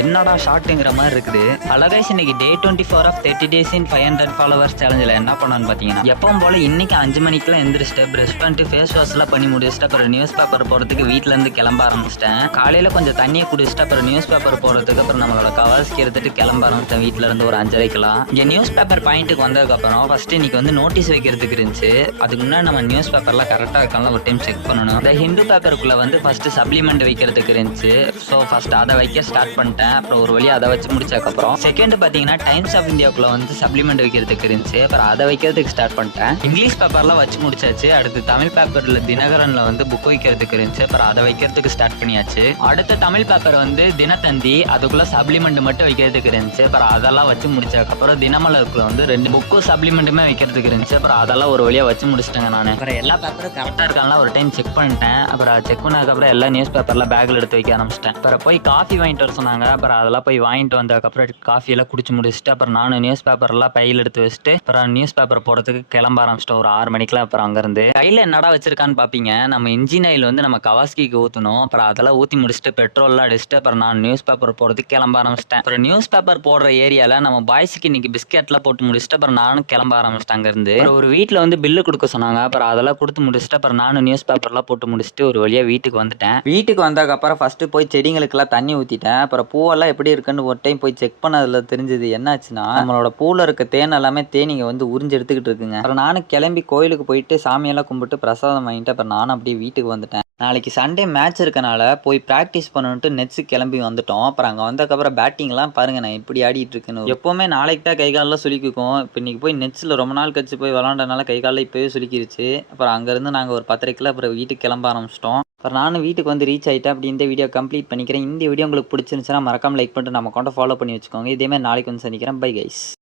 என்னடா ஷார்ட்டுங்கிற மாதிரி இருக்குது. அழகாய்ஸ் இன்னைக்கு டே 24 ஆஃப் 30 days in 500 followers சேலஞ்சில் என்ன பண்ணான்னு பார்த்தீங்கன்னா, எப்பவும் போல இன்னைக்கு 5 மணிக்கெல்லாம் எந்திரிச்சிட்டு ப்ரெஷ் பண்ணிட்டு ஃபேஸ் வாஷ்லாம் பண்ணி முடிச்சுட்டு அப்புறம் நியூஸ் பேப்பர் போகிறதுக்கு வீட்டில இருந்து கிளம்ப ஆரம்பிச்சிட்டேன். காலையில் கொஞ்சம் தண்ணியை குடிச்சிட்டு அப்புறம் நியூஸ் பேப்பர் போகிறதுக்கு அப்புறம் நம்மளோட கவாஸ்க்கு எடுத்துட்டு கிளம்ப ஆரம்பிச்சிட்டேன் வீட்டில இருந்து ஒரு 5:30க்கெல்லாம். இங்கே நியூஸ் பேப்பர் பாயிண்ட்டுக்கு வந்ததுக்கப்புறம் ஃபர்ஸ்ட் இன்னைக்கு வந்து நோட்டீஸ் வைக்கிறதுக்கு இருந்துச்சு. அதுக்கு முன்னாடி நம்ம நியூஸ் பேப்பர்லாம் கரெக்டாக இருக்கான்னு ஒரு டைம் செக் பண்ணணும். இந்த ஹிந்து பேப்பருக்குள்ள வந்து ஃபர்ஸ்ட் சப்ளிமெண்ட் வைக்கிறதுக்கு இருந்துச்சு. ஸோ ஃபர்ஸ்ட் அதை வைக்க ஸ்டார்ட் பண்ணிட்டேன். அப்புறம் ஒரு வழி அதை வச்சு முடிச்சதுக்கப்புறம் செகண்ட் பார்த்தீங்கன்னா டைம்ஸ் ஆஃப் இந்தியாவுக்குள்ள வந்து சப்ளிமெண்ட் வைக்கிறதுக்கு இருந்துச்சு. அப்புறம் அதை வைக்கிறதுக்கு ஸ்டார்ட் பண்ணிட்டேன். இங்கிலீஷ் பேப்பர்லாம் வச்சு முடிச்சாச்சு. அடுத்து தமிழ் பேப்பர்ல தினகரன்ல வந்து புக் வைக்கிறதுக்கு இருந்துச்சு. அப்புறம் அதை வைக்கிறதுக்கு ஸ்டார்ட் பண்ணியாச்சு. அடுத்த தமிழ் பேப்பர் வந்து தினத்தந்தி, அதுக்குள்ள சப்ளிமெண்ட் மட்டும் வைக்கிறதுக்கு இருந்துச்சு. அப்புறம் அதெல்லாம் வச்சு முடிச்சதுக்கப்புறம் தினமலருக்குள்ள வந்து 2 புக்கும் சப்ளிமெண்ட்டுமே வைக்கிறதுக்கு இருந்துச்சு. அப்புறம் அதெல்லாம் ஒரு வழியா வச்சு முடிச்சிட்டேங்க நான். அப்புறம் எல்லா பேப்பரும் கரெக்டாக இருக்கான்லாம் ஒரு டைம் செக் பண்ணிட்டேன். அப்புறம் செக் பண்ணதுக்கப்புறம் எல்லா நியூஸ் பேப்பர்லாம் பேக்கில் எடுத்து வைக்க ஆரம்பிச்சிட்டேன். அப்புறம் போய் காஃபி வாங்கிட்டு வர சொன்னாங்க. அப்புறம் அதெல்லாம் போய் வாங்கிட்டு வந்ததுக்கப்புறம் காஃபியெல்லாம் குடிச்சு முடிச்சுட்டு அப்புறம் நானும் நியூஸ் பேப்பர்லாம் பையில் எடுத்து வச்சுட்டு அப்புறம் நியூஸ் பேப்பர் போடுறதுக்கு கிளம்ப ஆரம்பிச்சிட்டோம் ஒரு 6 மணிக்கெலாம். அப்புறம் அங்கேருந்து கையில் என்னடா வச்சிருக்கான்னு பார்ப்பீங்க, நம்ம இன்ஜின் ஆயில் வந்து நம்ம கவாஸ்கிக்கு ஊற்றணும். அப்புறம் அதெல்லாம் ஊற்றி முடிச்சுட்டு பெட்ரோல்லாம் அடிச்சுட்டு அப்புறம் நான் நியூஸ் பேப்பர் போடுறதுக்கு கிளம்ப ஆரம்பிச்சிட்டேன். அப்புறம் நியூஸ் பேப்பர் போடுற ஏரியாவில் நம்ம பாய்ஸுக்கு இன்னைக்கு பிஸ்கெட்லாம் போட்டு முடிச்சுட்டு அப்புறம் நானும் கிளம்ப ஆரம்பிச்சிட்டேன் அங்கேருந்து. ஒரு வீட்டில் வந்து பில்லு கொடுக்க சொன்னாங்க. அப்புறம் அதெல்லாம் கொடுத்து முடிச்சுட்டு அப்புறம் நானும் நியூஸ் பேப்பர்லாம் போட்டு முடிச்சுட்டு ஒரு வழியாக வீட்டுக்கு வந்துட்டேன். வீட்டுக்கு வந்ததுக்கப்புறம் ஃபஸ்ட்டு போய் செடிங்களுக்கெல்லாம் தண்ணி ஊற்றிட்டேன். அப்புறம் பூவெல்லாம் எப்படி இருக்குன்னு ஒரு டைம் போய் செக் பண்ணதில் தெரிஞ்சது என்னாச்சுன்னா, நம்மளோட பூவில் இருக்க தேன் எல்லாமே தேனீங்க வந்து உறிஞ்சு எடுத்துக்கிட்டு இருக்குங்க. அப்புறம் நானும் கிளம்பி கோயிலுக்கு போயிட்டு சாமியெல்லாம் கும்பிட்டு பிரசாதம் வாங்கிட்டு அப்புறம் நானும் அப்படியே வீட்டுக்கு வந்துட்டேன். நாளைக்கு சண்டே மேட்ச் இருக்கனால போய் ப்ராக்டிஸ் பண்ணணுன்ட்டு நெட்ஸு கிளம்பி வந்துட்டோம். அப்புறம் அங்கே வந்ததுக்கப்புறம் பேட்டிங்லாம் பாருங்கள் நான் எப்படி ஆடிட்டு இருக்குன்னு. எப்போவுமே நாளைக்கு தான் கை காலெலாம் சுலிக்கும். இப்போ இன்றைக்கி போய் நெட்ஸில் ரொம்ப நாள் கழிச்சு போய் விளாண்டனால கை காலில் இப்போவே சுலிக்கிருச்சு. அப்புறம் அங்கேருந்து நாங்கள் ஒரு 10:30 அப்புறம் வீட்டுக்கு கிளம்ப ஆரம்பிச்சிட்டோம். அப்புறம் நானும் வீட்டுக்கு வந்து ரீச் ஆகிட்டேன். அப்படி இந்த வீடியோ கம்ப்ளீட் பண்ணிக்கிறேன். இந்த வீடியோ உங்களுக்கு பிடிச்சிருந்துச்சுன்னா மறக்காம லைக் பண்ணிட்டு நம்ம அக்கௌண்ட்டை ஃபாலோ பண்ணி வச்சுக்கோங்க. இதேமாதிரி நாளைக்கு வந்து சந்திக்கிறேன். Bye guys.